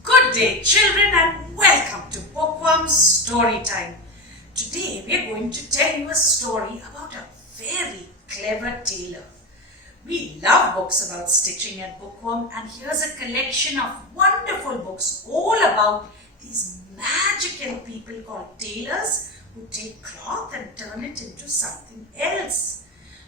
Good day, children, and welcome to Bookworm's Story Time. Today we are going to tell you a story about a very clever tailor. We love books about stitching at Bookworm, and here's a collection of wonderful books all about these magical people called tailors who take cloth and turn it into something else.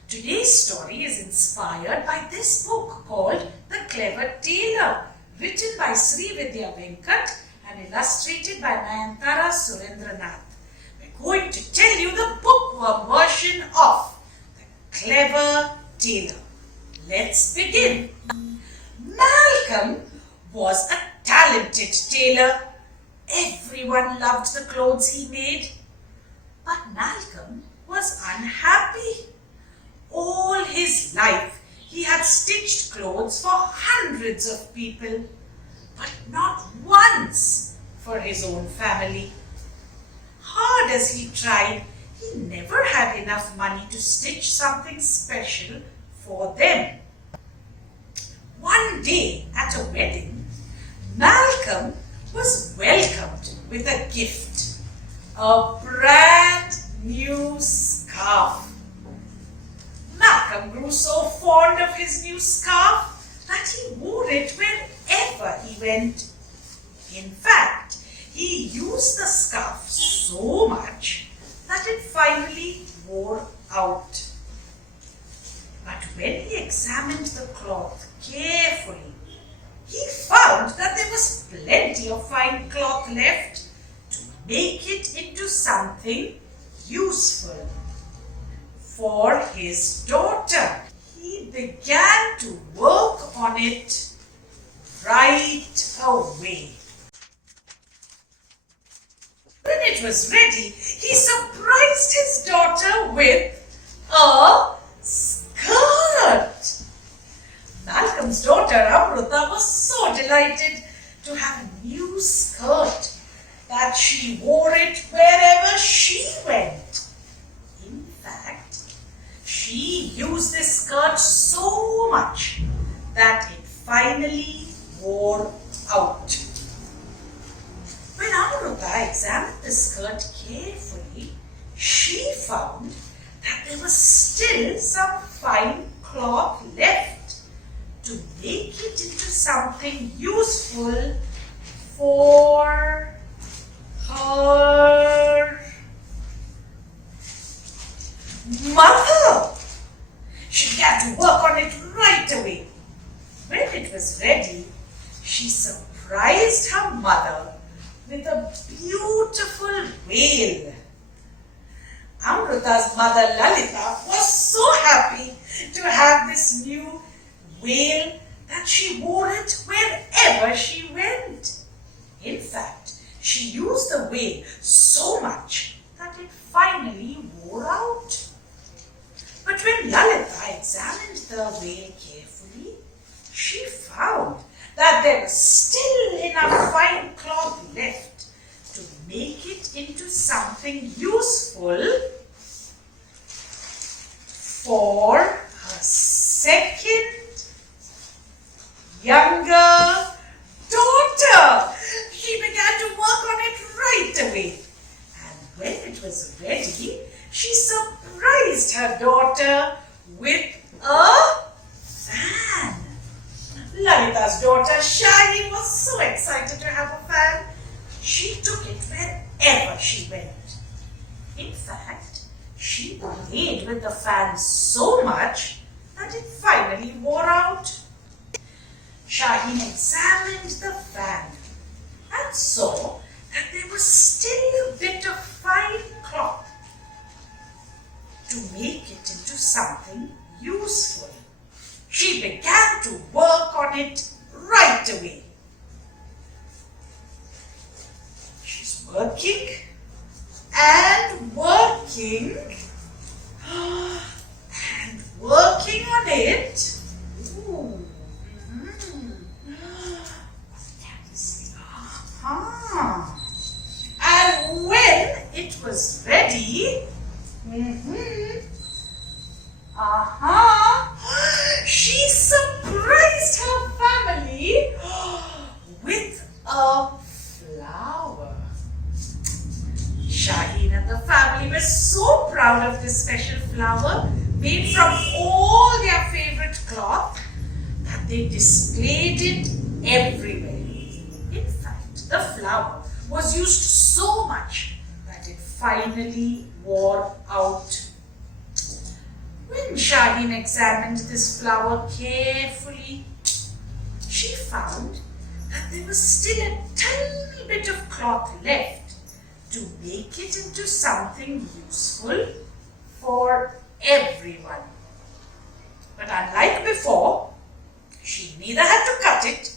Today's story is inspired by this book called The Clever Tailor, written by Srividhya Venkat and illustrated by Nayantara Surendranath. We're going to tell you the bookworm version of The Clever Tailor. Let's begin. Malcolm was a talented tailor. Everyone loved the clothes he made. But Malcolm was unhappy. All his life, he had stitched clothes for hundreds of people, but not once for his own family. Hard as he tried, he never had enough money to stitch something special for them. One day at a wedding, Malcolm was welcomed with a gift, a brand new scarf. Malcolm grew so fond of his new scarf that he wore it wherever he went. In fact, he used the scarf so much that it finally wore out. But when he examined the cloth carefully, he found that there was plenty of fine cloth left to make it into something useful. For his daughter, he began to work on it right away. When it was ready, he surprised his daughter with a skirt. Malcolm's daughter Amrita was so delighted to have a new skirt that she wore it wherever she went. In fact, she used this skirt so much that it finally wore out. When Amrita examined the skirt carefully, she found that there was still some fine cloth left to make it into something useful for her mother. She began to work on it right away. When it was ready, she surprised her mother with a beautiful veil. Amrita's mother Lalita was so happy to have this new veil that she wore it wherever she went. In fact, she used the veil so much that it finally wore out. But when Lalita examined the veil carefully, she found that there was still enough fine cloth left to make it into something useful for her second younger daughter. She began to work on it right away. And when it was ready, she surprised her daughter with a fan. Lalita's daughter Shahi was so excited to have a fan. She took it wherever she went. In fact, she played with the fan so much that it finally wore out. Shaheen examined the fan and saw that there was still a bit of fine cloth to make it into something useful. She began to work on it right away. She's working and working and working on it. Ooh. And when it was ready, she surprised her family with a proud of this special flower made from all their favorite cloth that they displayed it everywhere. In fact, the flower was used so much that it finally wore out. When Shaheen examined this flower carefully, she found that there was still a tiny bit of cloth left to make it into something useful for everyone. But unlike before, she neither had to cut it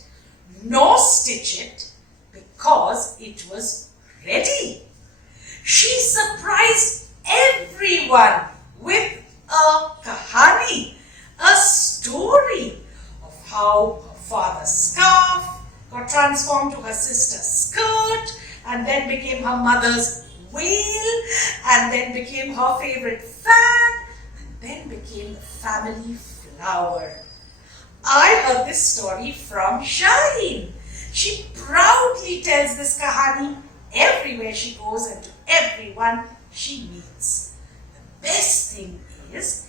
nor stitch it because it was ready. She surprised everyone with a kahani, a story of how her father's scarf got transformed to her sister's skirt and then became her mother's veil and then became her favorite fan and then became the family flower. I heard this story from Shaheen. She proudly tells this kahani everywhere she goes and to everyone she meets. The best thing is